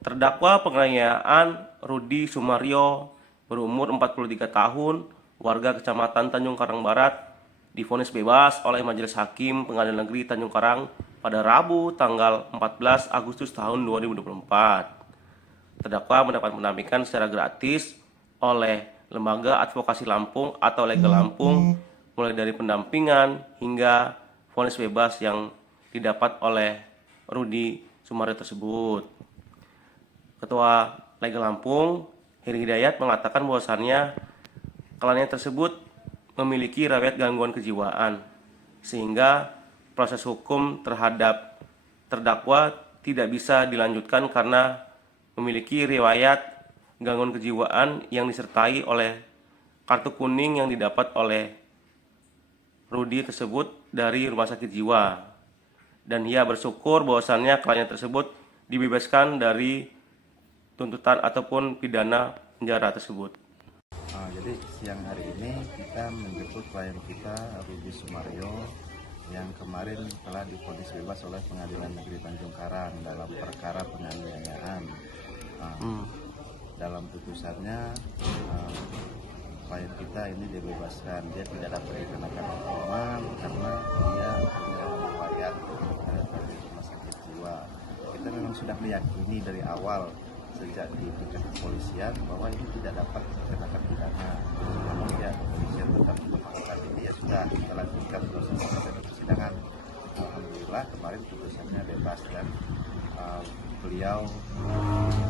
Terdakwa penganiayaan Rudi Sumario berumur 43 tahun, warga Kecamatan Tanjung Karang Barat, divonis bebas oleh Majelis Hakim Pengadilan Negeri Tanjung Karang pada Rabu tanggal 14 Agustus tahun 2024. Terdakwa mendapat pendampingan secara gratis oleh Lembaga Advokasi Lampung atau Legal Lampung, mulai dari pendampingan hingga vonis bebas yang didapat oleh Rudi Sumario tersebut. Ketua Legal Lampung, Heri Hidayat, mengatakan bahwasannya kliennya tersebut memiliki riwayat gangguan kejiwaan, sehingga proses hukum terhadap terdakwa tidak bisa dilanjutkan karena memiliki riwayat gangguan kejiwaan yang disertai oleh kartu kuning yang didapat oleh Rudi tersebut dari rumah sakit jiwa. Dan ia bersyukur bahwasannya kliennya tersebut dibebaskan dari tuntutan ataupun pidana penjara tersebut. Jadi siang hari ini kita menjemput klien kita Rudi Sumario yang kemarin telah divonis bebas oleh Pengadilan Negeri Tanjung Karang dalam perkara penganiayaan. Dalam putusannya klien kita ini dibebaskan, dia tidak dapat dikenakan hukuman karena dia punya riwayat dari rumah sakit jiwa. Kita memang sudah meyakini dari awal sejak di tingkat kepolisian bahwa ini tidak dapat dikenakan pidana, namun ya kepolisian tetap memaksa. Jadi ya sudah kita lanjutkan proses sampai persidangan. Alhamdulillah kemarin putusannya bebas dan beliau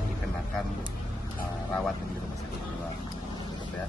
dikenakan rawat di rumah sakit jiwa. Ya.